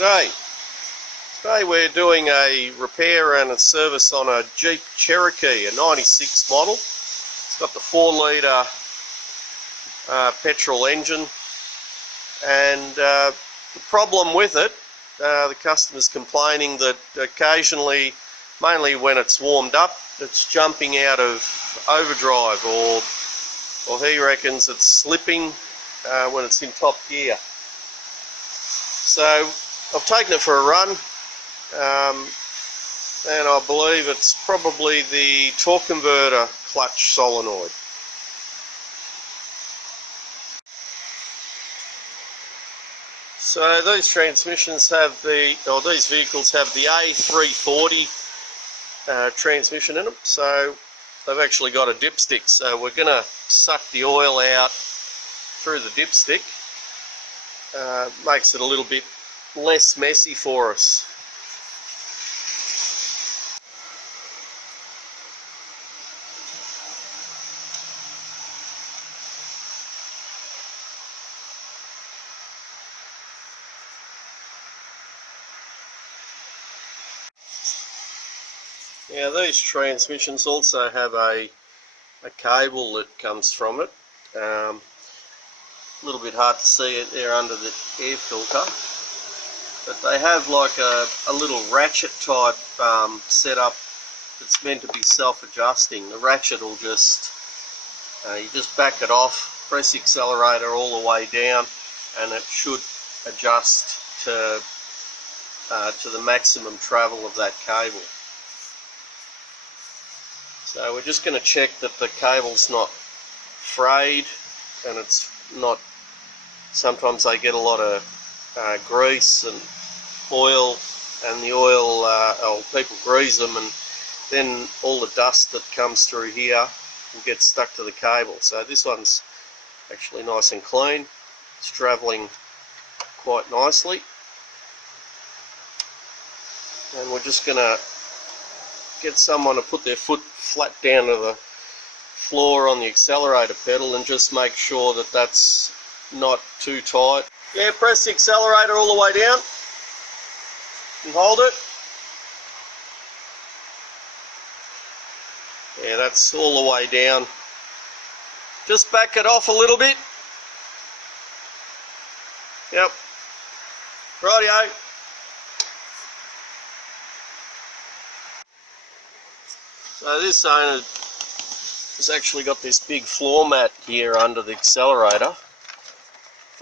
Today we're doing a repair and a service on a Jeep Cherokee, a 96 model. It's got the 4-litre petrol engine, and the problem with it, the customer's complaining that occasionally, mainly when it's warmed up, it's jumping out of overdrive, or he reckons it's slipping when it's in top gear. So I've taken it for a run, and I believe it's probably the torque converter clutch solenoid. So these transmissions have these vehicles have the A340 transmission in them, so they've actually got a dipstick. So we're going to suck the oil out through the dipstick. Makes it a little bit less messy for us. Now these transmissions also have a cable that comes from it. A little bit hard to see it there under the air filter, but they have like a little ratchet type setup that's meant to be self-adjusting. The ratchet will just, you just back it off, press the accelerator all the way down, and it should adjust to the maximum travel of that cable. So we're just going to check that the cable's not frayed, and it's not. Sometimes they get a lot of grease and oil, and the oil, people grease them, and then all the dust that comes through here will get stuck to the cable. So this one's actually nice and clean. It's travelling quite nicely, and we're just going to get someone to put their foot flat down to the floor on the accelerator pedal and just make sure that that's not too tight. Yeah, press the accelerator all the way down and hold it. Yeah, that's all the way down. Just back it off a little bit. Yep. Rightio. So this owner has actually got this big floor mat here under the accelerator,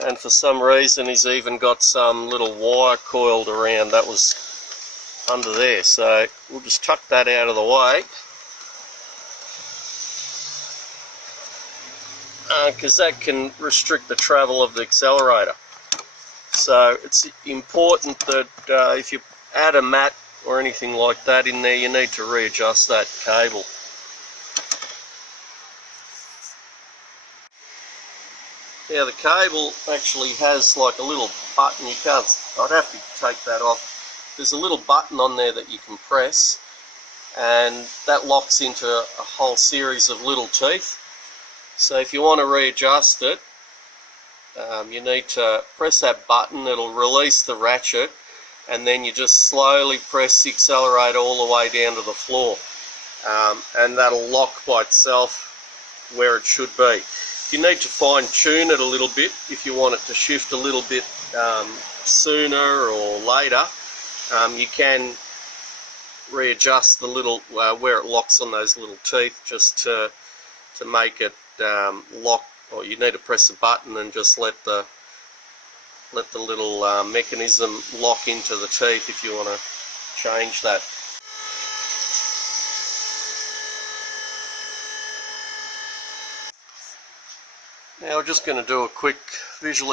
and for some reason he's even got some little wire coiled around that was under there. So we'll just tuck that out of the way, because that can restrict the travel of the accelerator. So it's important that if you add a mat or anything like that in there, you need to readjust that cable. Now the cable actually has like a little button. I'd have to take that off. There's a little button on there that you can press, and that locks into a whole series of little teeth. So if you want to readjust it, you need to press that button. It'll release the ratchet, and then you just slowly press the accelerator all the way down to the floor, and that'll lock by itself where it should be. You need to fine tune it a little bit if you want it to shift a little bit sooner or later. You can readjust the little where it locks on those little teeth just to make it lock, or you need to press a button and just let the little mechanism lock into the teeth if you want to change that. Now we're just going to do a quick visual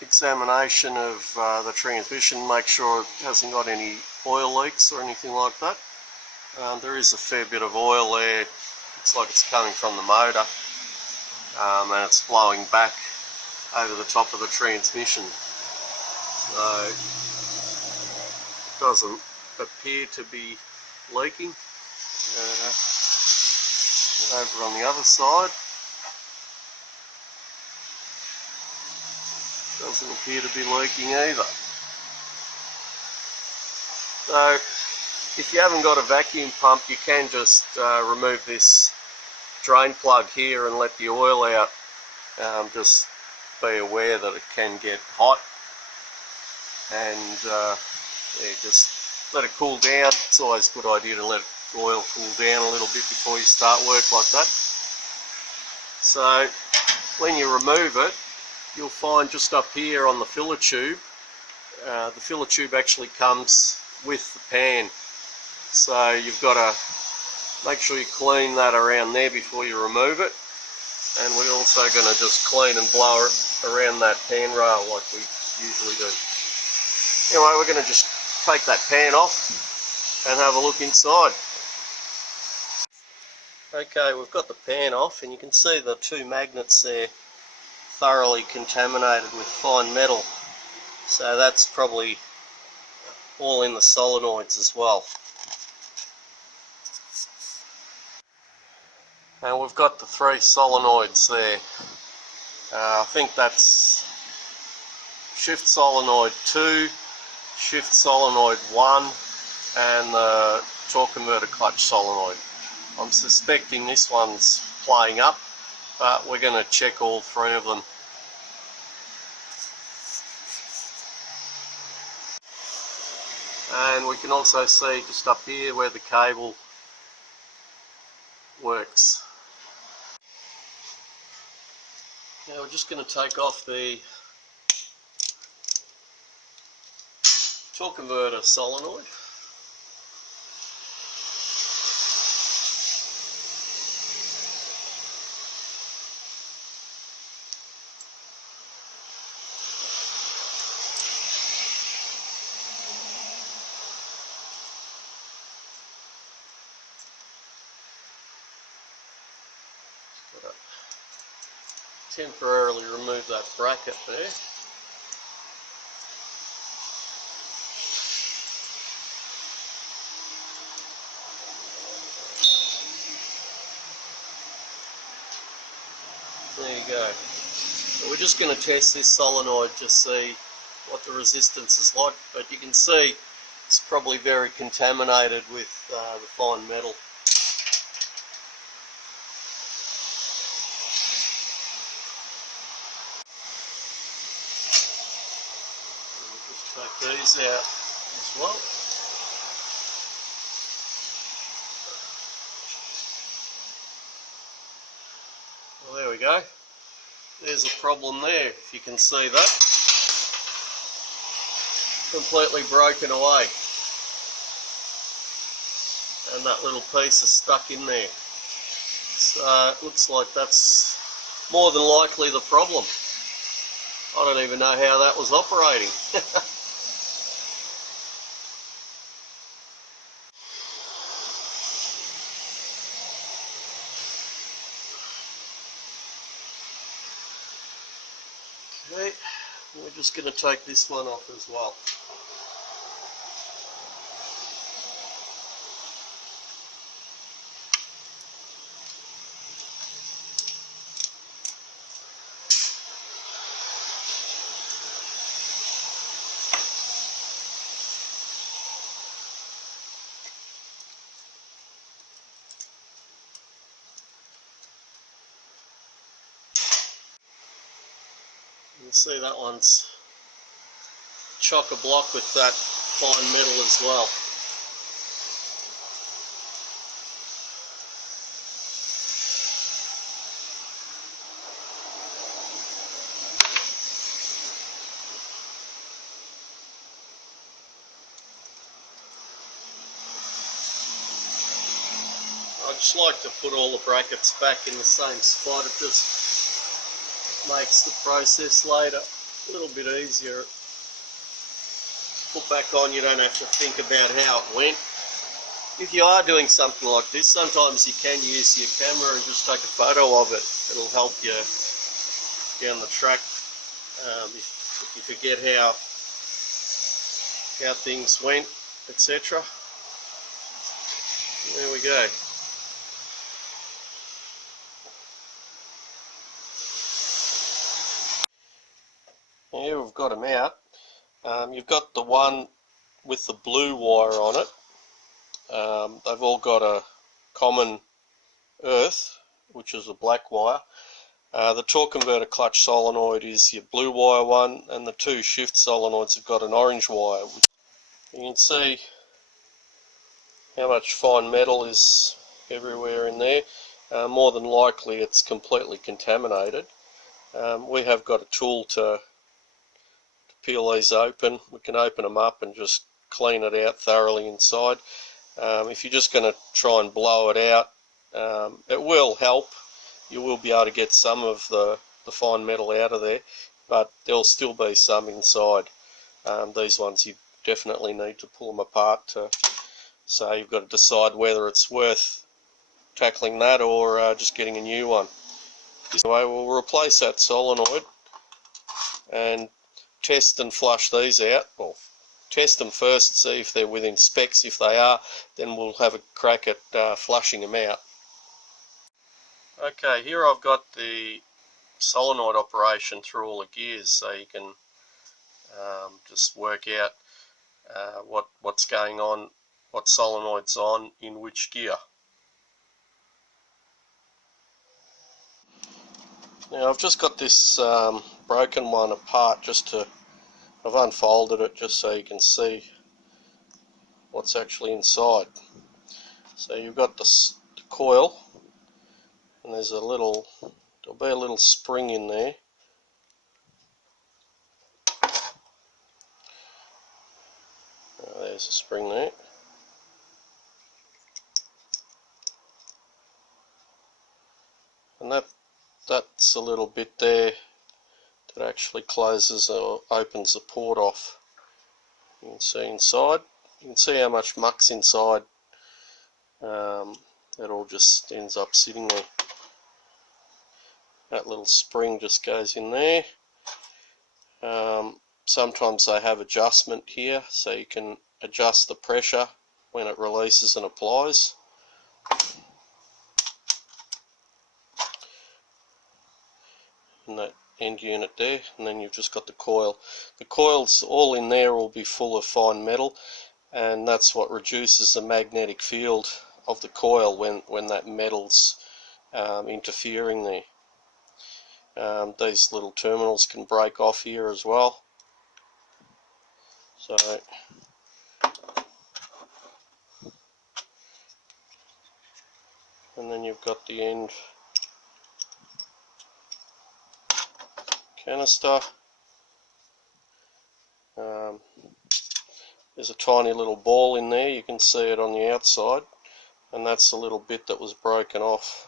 examination of the transmission, make sure it hasn't got any oil leaks or anything like that. There is a fair bit of oil there. Looks like it's coming from the motor, and it's flowing back over the top of the transmission. So it doesn't appear to be leaking. Over on the other side, doesn't appear to be leaking either. So if you haven't got a vacuum pump, you can just remove this drain plug here and let the oil out. Just be aware that it can get hot, and yeah, just let it cool down. It's always a good idea to let oil cool down a little bit before you start work like that. So when you remove it, you'll find just up here on the filler tube, the filler tube actually comes with the pan. So you've got to make sure you clean that around there before you remove it. And we're also going to just clean and blow it around that pan rail like we usually do. Anyway, we're going to just take that pan off and have a look inside. Okay, we've got the pan off, and you can see the two magnets there thoroughly contaminated with fine metal. So that's probably all in the solenoids as well. And we've got the 3 solenoids there. I think that's Shift Solenoid 2, Shift Solenoid 1, and the torque converter clutch solenoid. I'm suspecting this one's playing up, but we're going to check all 3 of them. And we can also see just up here where the cable works. Now we're just going to take off the torque converter solenoid. Temporarily remove that bracket there. There you go. So we're just going to test this solenoid to see what the resistance is like, but you can see it's probably very contaminated with the fine metal. Take these out as well. Well, there we go. There's a problem there, if you can see that. Completely broken away. And that little piece is stuck in there. So it looks like that's more than likely the problem. I don't even know how that was operating. Okay, we're just going to take this one off as well. You can see that one's chock-a-block with that fine metal as well. I just like to put all the brackets back in the same spot. It just makes the process later a little bit easier. Put back on, you don't have to think about how it went. If you are doing something like this, sometimes you can use your camera and just take a photo of it. It'll help you down the track if you forget how things went, etc. There we go. Here we've got them out. You've got the one with the blue wire on it. They've all got a common earth, which is a black wire. The torque converter clutch solenoid is your blue wire one, and the two shift solenoids have got an orange wire. You can see how much fine metal is everywhere in there. More than likely it's completely contaminated. We have got a tool to peel these open. We can open them up and just clean it out thoroughly inside. If you're just going to try and blow it out, it will help. You will be able to get some of the fine metal out of there, but there'll still be some inside. These ones you definitely need to pull them apart. So you've got to decide whether it's worth tackling that or just getting a new one. Anyway, we'll replace that solenoid and test and flush these out. Well, test them first, see if they're within specs. If they are, then we'll have a crack at flushing them out. Okay, here I've got the solenoid operation through all the gears, so you can just work out what's going on, what solenoid's on in which gear. Now I've just got this broken one apart, I've unfolded it just so you can see what's actually inside. So you've got the coil, and there'll be a little spring in there. There's a spring there. And that's a little bit there that actually closes or opens the port off. You can see inside. You can see how much muck's inside. That all just ends up sitting there. That little spring just goes in there. Sometimes they have adjustment here, so you can adjust the pressure when it releases and applies. And that end unit there, and then you've just got the coil. The coils all in there will be full of fine metal, and that's what reduces the magnetic field of the coil when that metal's interfering there. These little terminals can break off here as well. So and then you've got the end canister. There's a tiny little ball in there, you can see it on the outside, and that's the little bit that was broken off.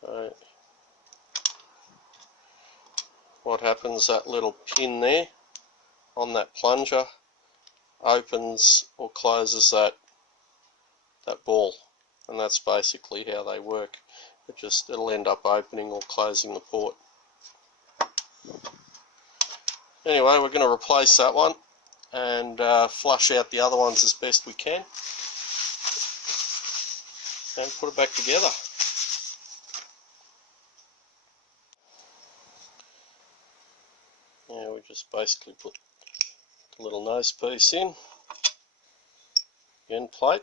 So what happens, that little pin there on that plunger opens or closes that ball, and that's basically how they work. It'll end up opening or closing the port. Anyway, we're going to replace that one and flush out the other ones as best we can and put it back together. Now we just basically put the little nose piece in, the end plate,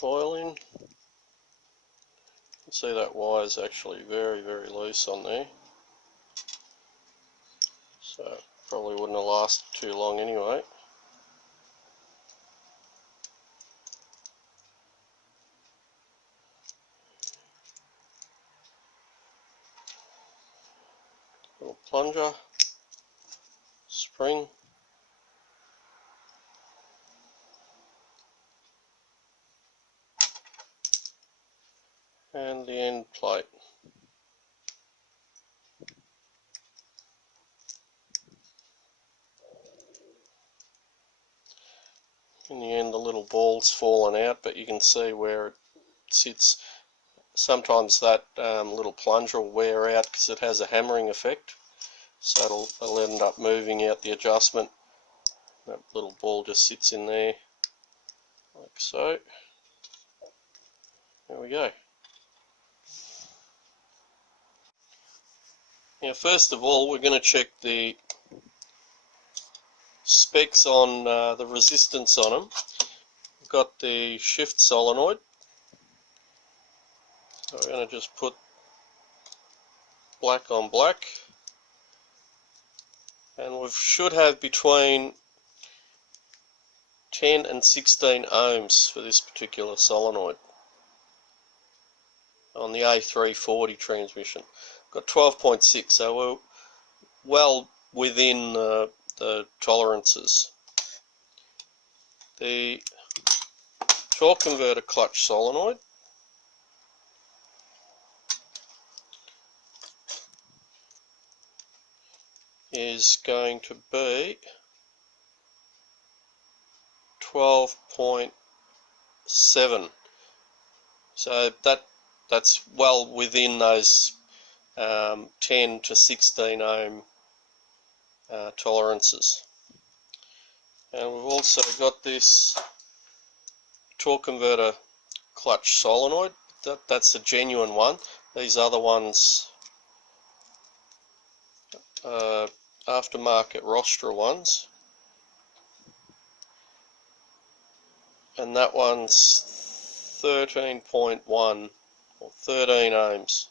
coil in. You can see that wire is actually very, very loose on there, so probably wouldn't have lasted too long anyway. Little plunger, spring, and the end plate. In the end, the little ball's fallen out, but you can see where it sits. Sometimes that little plunger will wear out because it has a hammering effect, so it'll end up moving out the adjustment. That little ball just sits in there like so. There we go. Now first of all we're going to check the specs on the resistance on them. We've got the Shift Solenoid. So we're going to just put black on black. And we should have between 10 and 16 ohms for this particular solenoid on the A340 transmission. Got 12.6, so we're well within the tolerances. The torque converter clutch solenoid is going to be 12.7, so that's well within those 10 to 16 ohm tolerances. And we've also got this torque converter clutch solenoid. That's a genuine one. These other ones, aftermarket Rostra ones, and that one's 13.1 or 13 ohms.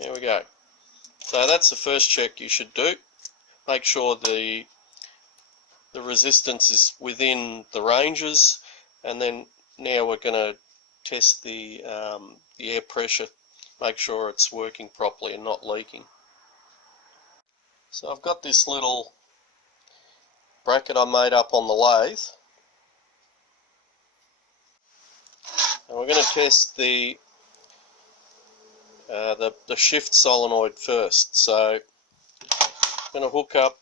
There we go. So that's the first check you should do. Make sure the resistance is within the ranges, and then now we're going to test the air pressure. Make sure it's working properly and not leaking. So I've got this little bracket I made up on the lathe, and we're going to test the shift solenoid first. So I'm going to hook up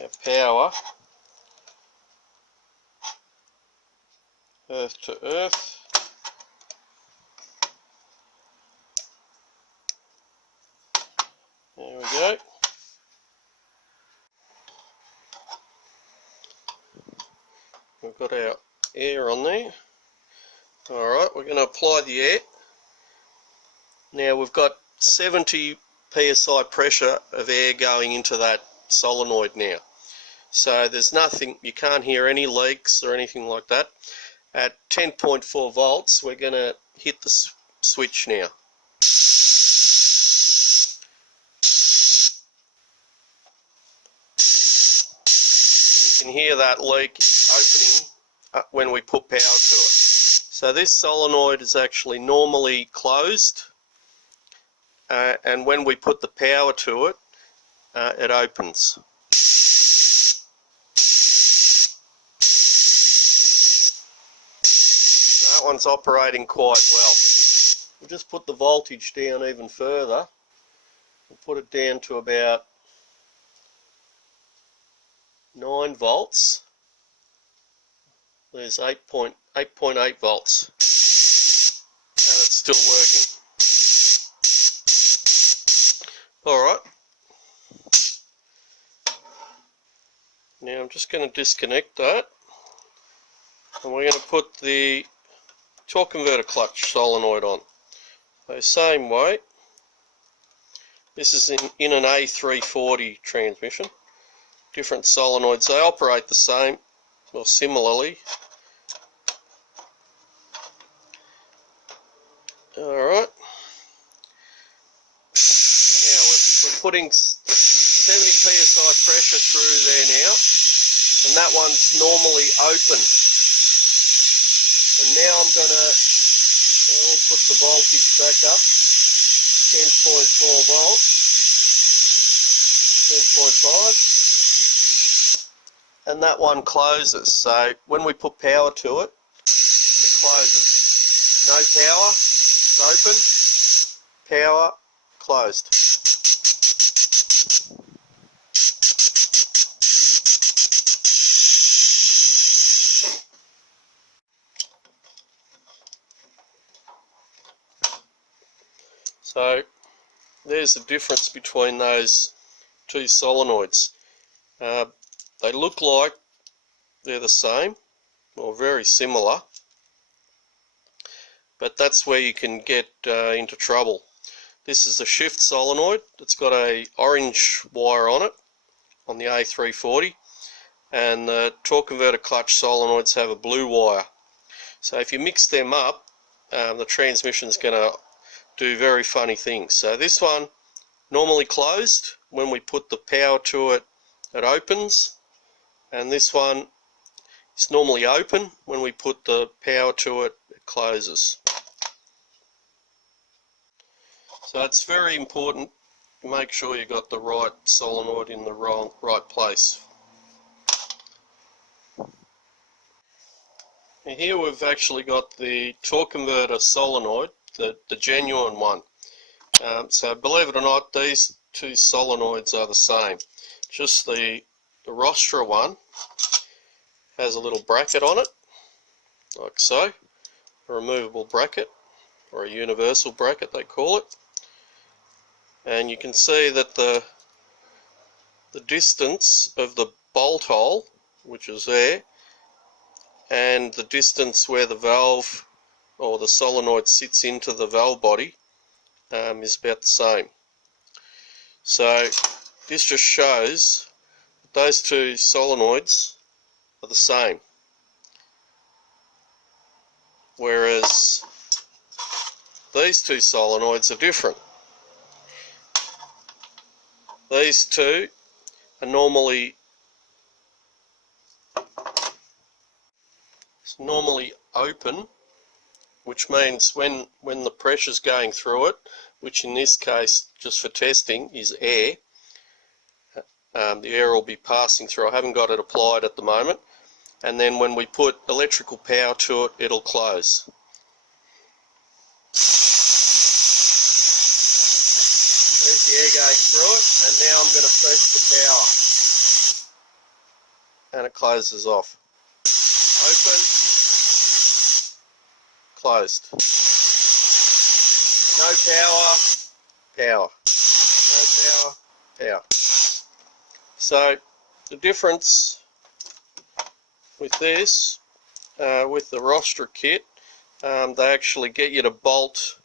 our power earth to earth. There we go. We've got our air on there. Alright, we're going to apply the air. Now we've got 70 psi pressure of air going into that solenoid now. So there's nothing, you can't hear any leaks or anything like that. At 10.4 volts we're going to hit the switch now. You can hear that leak opening when we put power to it. So this solenoid is actually normally closed, and when we put the power to it, it opens. That one's operating quite well. We'll just put the voltage down even further. We'll put it down to about 9 volts. There's 8.8 volts, and it's still working. Alright, now I'm just going to disconnect that, and we're going to put the torque converter clutch solenoid on. So same way, this is in an A340 transmission. Different solenoids, they operate the same or similarly. Alright, now we're putting 70 psi pressure through there now, and that one's normally open. And now I'm going to put the voltage back up, 10.4 volts, 10.5, and that one closes. So when we put power to it, it closes. No power, open, power, closed. So there's the difference between those two solenoids. They look like they're the same or very similar, but that's where you can get into trouble. This is a Shift solenoid. It's got a orange wire on it on the A340, and the torque converter clutch solenoids have a blue wire. So if you mix them up, the transmission is going to do very funny things. So this one normally closed. When we put the power to it, it opens, and this one is normally open. When we put the power to it, it closes. So it's very important to make sure you got the right solenoid in the right place. And here we've actually got the torque converter solenoid, the genuine one. So believe it or not, these two solenoids are the same. Just the Rostra one has a little bracket on it, like so, a removable bracket, or a universal bracket they call it. And you can see that the distance of the bolt hole, which is there, and the distance where the valve or the solenoid sits into the valve body is about the same. So this just shows that those two solenoids are the same, whereas these two solenoids are different. These two are normally open, which means when the pressure's going through it, which in this case, just for testing, is air, the air will be passing through. I haven't got it applied at the moment. And then when we put electrical power to it, it'll close. There's the air going through it, and now I'm going to press the power. And it closes off. Open, closed. No power, power. No power, power. So the difference with this, with the Rostra kit, they actually get you to bolt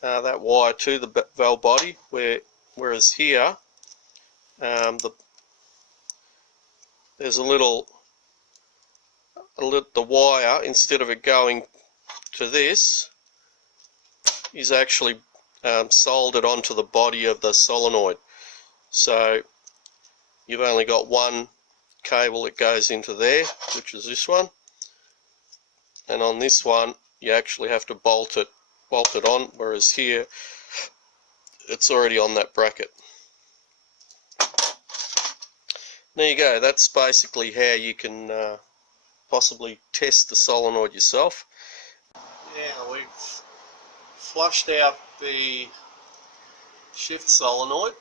that wire to the valve body, whereas here there's the wire, instead of it going to this, is actually soldered onto the body of the solenoid. So you've only got one cable that goes into there, which is this one, and on this one you actually have to bolt it on, whereas here it's already on that bracket. There you go. That's basically how you can possibly test the solenoid yourself. Yeah, we've flushed out the Shift solenoid.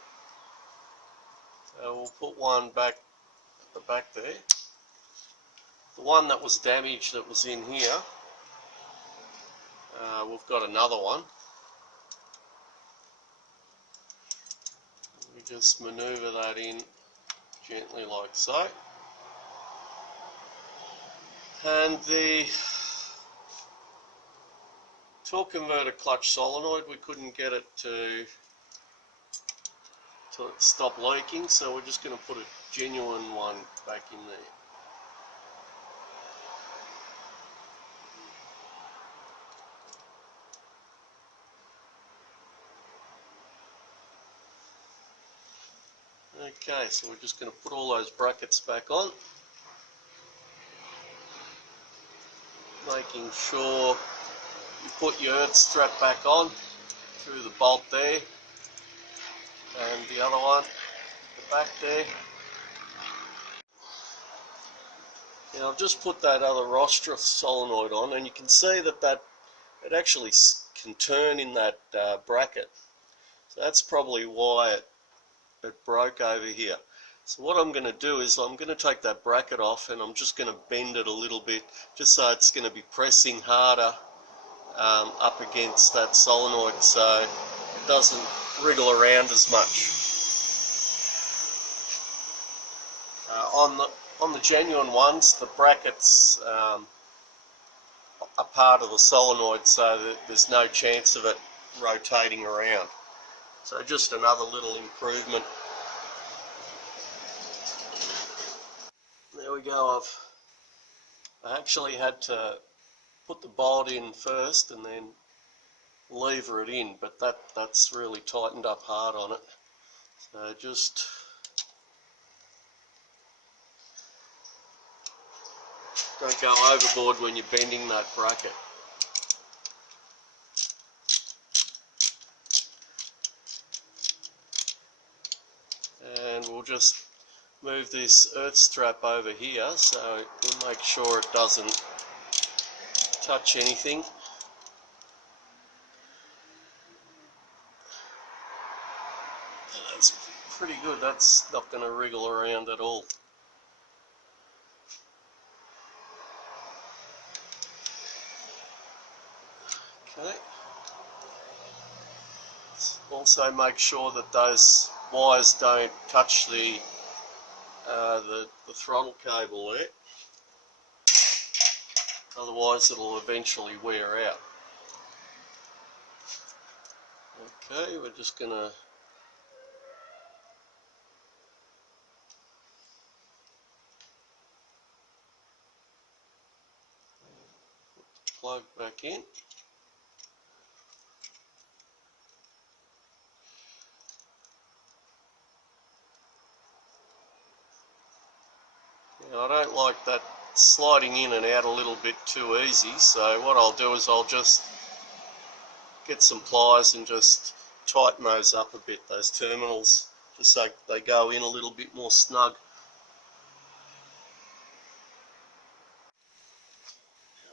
We'll put one back at the back there. The one that was damaged that was in here, we've got another one. We just maneuver that in gently like so. And the torque converter clutch solenoid, we couldn't get it to stop leaking, so we're just going to put a genuine one back in there. Okay, so we're just going to put all those brackets back on, making sure you put your earth strap back on through the bolt there, and the other one at the back there. Now I've just put that other Rostra solenoid on, and you can see that it actually can turn in that bracket. So that's probably why it broke over here. So what I'm going to do is I'm going to take that bracket off, and I'm just going to bend it a little bit, just so it's going to be pressing harder up against that solenoid, so it doesn't wriggle around as much. On the genuine ones, the brackets are part of the solenoid, so that there's no chance of it rotating around. So just another little improvement. There we go. I actually had to put the bolt in first and then lever it in, but that's really tightened up hard on it. So just don't go overboard when you're bending that bracket. And we'll just move this earth strap over here so we'll make sure it doesn't touch anything. That's pretty good, that's not going to wriggle around at all. Okay. Also make sure that those wires don't touch the throttle cable there, otherwise it'll eventually wear out. Okay, we're just going to plug back in. Now, I don't like that sliding in and out a little bit too easy, so what I'll do is I'll just get some pliers and just tighten those up a bit, those terminals, just so they go in a little bit more snug.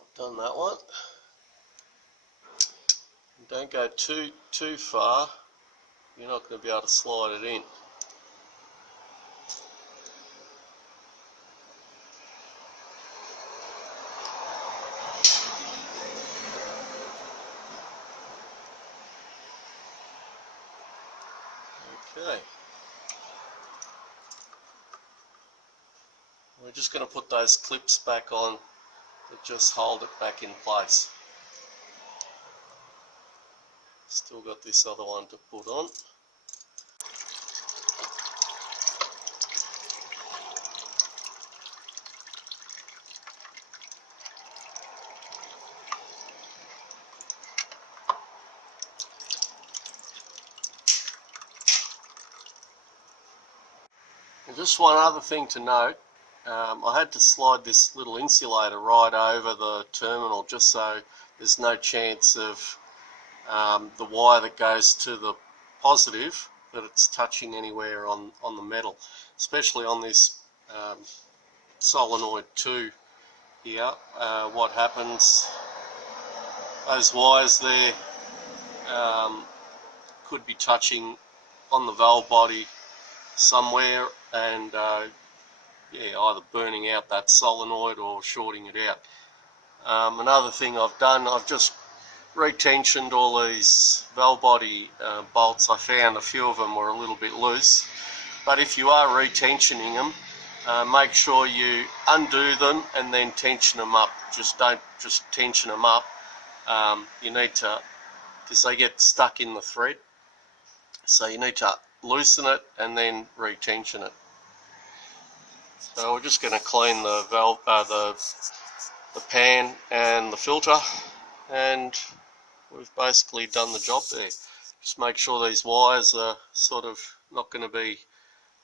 I've done that one. Don't go too far, you're not going to be able to slide it in. Okay, we're just going to put those clips back on that just hold it back in place. Still got this other one to put on. And just one other thing to note, I had to slide this little insulator right over the terminal just so there's no chance of the wire that goes to the positive that it's touching anywhere on the metal, especially on this solenoid 2 here. What happens, those wires there could be touching on the valve body somewhere and yeah, either burning out that solenoid or shorting it out. Another thing I've done, I've just retensioned all these valve body bolts. I found a few of them were a little bit loose, but if you are retensioning them, make sure you undo them and then tension them up. Don't just tension them up. You need to, because they get stuck in the thread, so you need to loosen it and then retension it. So we're just going to clean the valve, the pan and the filter, and we've basically done the job there. Just make sure these wires are sort of not going to be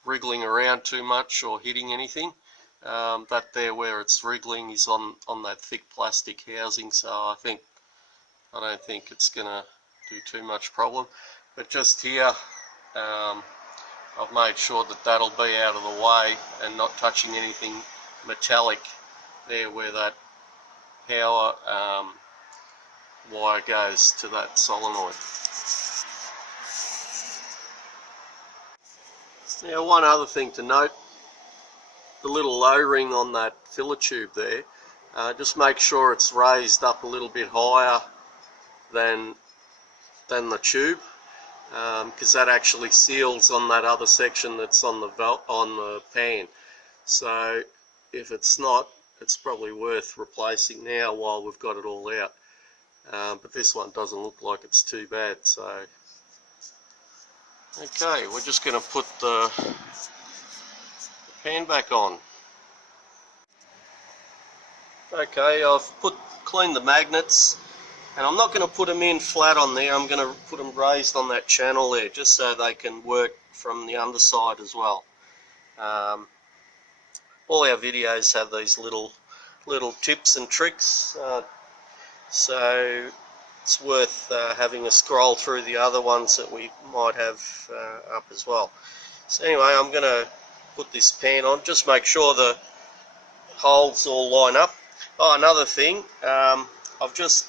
wriggling around too much or hitting anything. That there where it's wriggling is on that thick plastic housing, so I don't think it's going to do too much problem. But just here, I've made sure that that'll be out of the way and not touching anything metallic there where that power wire goes to that solenoid. Now, one other thing to note, the little low ring on that filler tube there, just make sure it's raised up a little bit higher than the tube, because that actually seals on that other section that's on the pan. So if it's not, it's probably worth replacing now while we've got it all out. But this one doesn't look like it's too bad. So okay, we're just going to put the pan back on. Okay, I've cleaned the magnets, and I'm not going to put them in flat on there. I'm going to put them raised on that channel there, just so they can work from the underside as well. All our videos have these little tips and tricks, so it's worth having a scroll through the other ones that we might have up as well. So anyway, I'm going to put this pan on, just make sure the holes all line up. Oh, another thing, I've just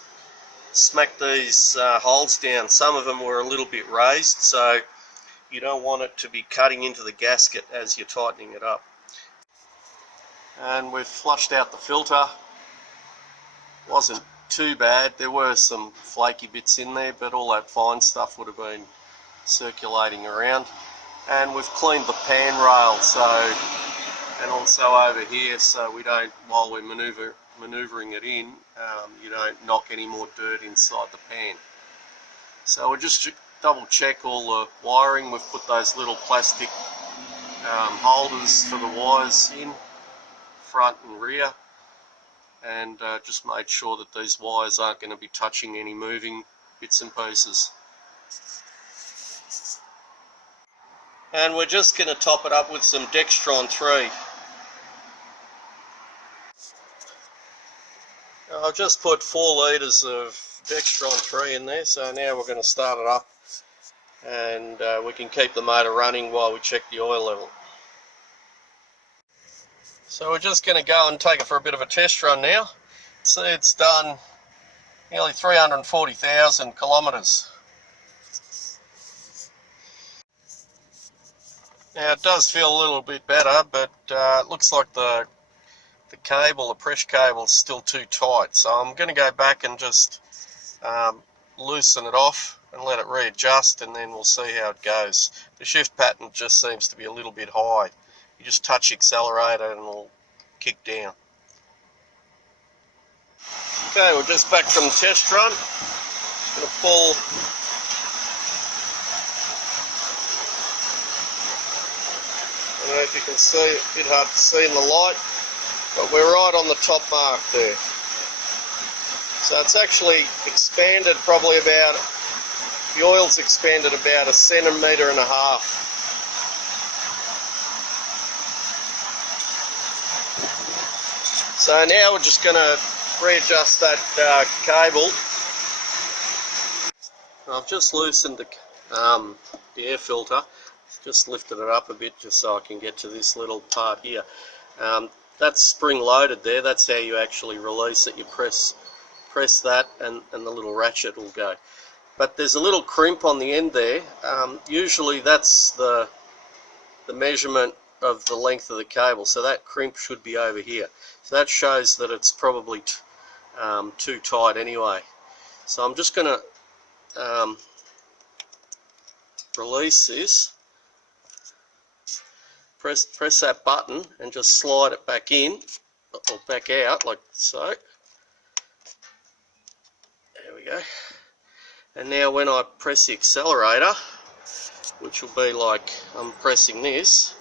smacked these holes down. Some of them were a little bit raised, so you don't want it to be cutting into the gasket as you're tightening it up. And we've flushed out the filter. Wasn't too bad. There were some flaky bits in there, but all that fine stuff would have been circulating around. And we've cleaned the pan rail, and also over here, so we don't, while we're maneuvering it in, you don't knock any more dirt inside the pan. So we'll just double check all the wiring. We've put those little plastic holders for the wires in front and rear, and just made sure that these wires aren't going to be touching any moving bits and pieces. And we're just going to top it up with some Dextron 3. I've just put 4 litres of Dextron 3 in there, so now we're going to start it up, and we can keep the motor running while we check the oil level. So we're just going to go and take it for a bit of a test run now. See, it's done nearly 340,000 kilometres. Now it does feel a little bit better, but it looks like the cable, the pressure cable, is still too tight. So I'm going to go back and just loosen it off and let it readjust, and then we'll see how it goes. The shift pattern just seems to be a little bit high. You just touch accelerator and it'll kick down. Okay, we're just back from the test run. Just going to pull I don't know if you can see, a bit hard to see in the light, but we're right on the top mark there. So it's actually expanded probably about, the oil's expanded about 1.5 centimetres. So now we're just going to readjust that cable. I've just loosened the air filter, just lifted it up a bit just so I can get to this little part here. That's spring loaded there, that's how you actually release it. You press that and the little ratchet will go. But there's a little crimp on the end there. Usually that's the measurement of the length of the cable, so that crimp should be over here. So that shows that it's probably too tight anyway. So I'm just going to release this, press that button and just slide it back in or back out like so. There we go. And now when I press the accelerator, which will be like I'm pressing this,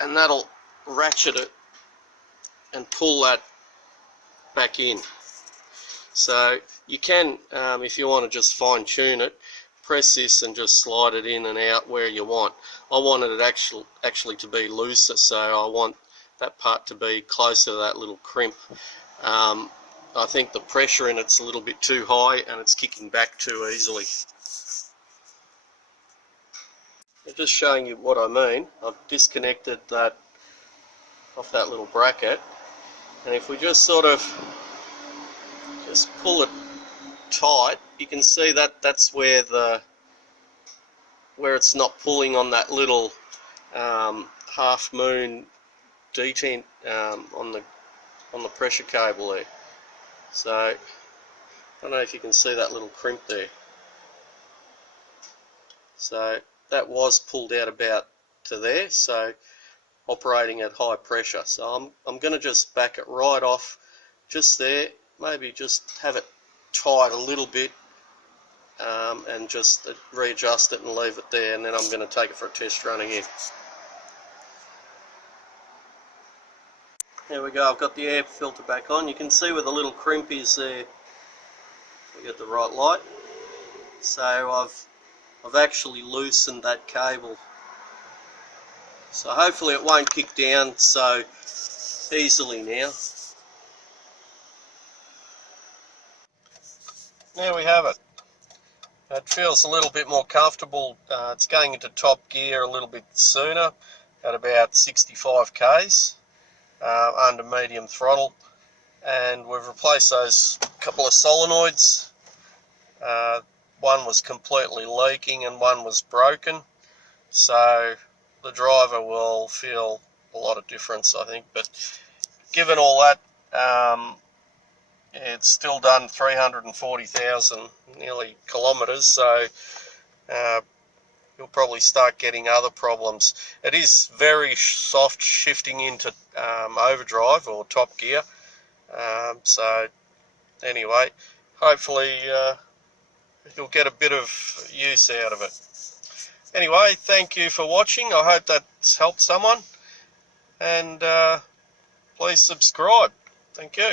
and that'll ratchet it and pull that back in. So you can, if you want to just fine tune it, press this and just slide it in and out where you want. I wanted it actually to be looser, so I want that part to be closer to that little crimp. I think the pressure in it's a little bit too high and it's kicking back too easily. I'm just showing you what I mean. I've disconnected that off that little bracket, and if we just sort of just pull it tight, you can see that that's where it's not pulling on that little half moon detent on the pressure cable there. So I don't know if you can see that little crimp there. So that was pulled out about to there, so operating at high pressure. So I'm going to just back it right off just there, maybe just have it tight a little bit, and just readjust it and leave it there, and then I'm going to take it for a test run again. There we go, I've got the air filter back on. You can see where the little crimp is there. We get the right light. So I've actually loosened that cable. So hopefully it won't kick down so easily now. There we have it. It feels a little bit more comfortable. It's going into top gear a little bit sooner at about 65 k's under medium throttle, and we've replaced those couple of solenoids. One was completely leaking and one was broken, so the driver will feel a lot of difference, I think. But given all that, it's still done 340,000 nearly kilometres, so you'll probably start getting other problems. It is very soft shifting into overdrive or top gear, so anyway, hopefully you'll get a bit of use out of it. Anyway, thank you for watching. I hope that's helped someone, and please subscribe. Thank you.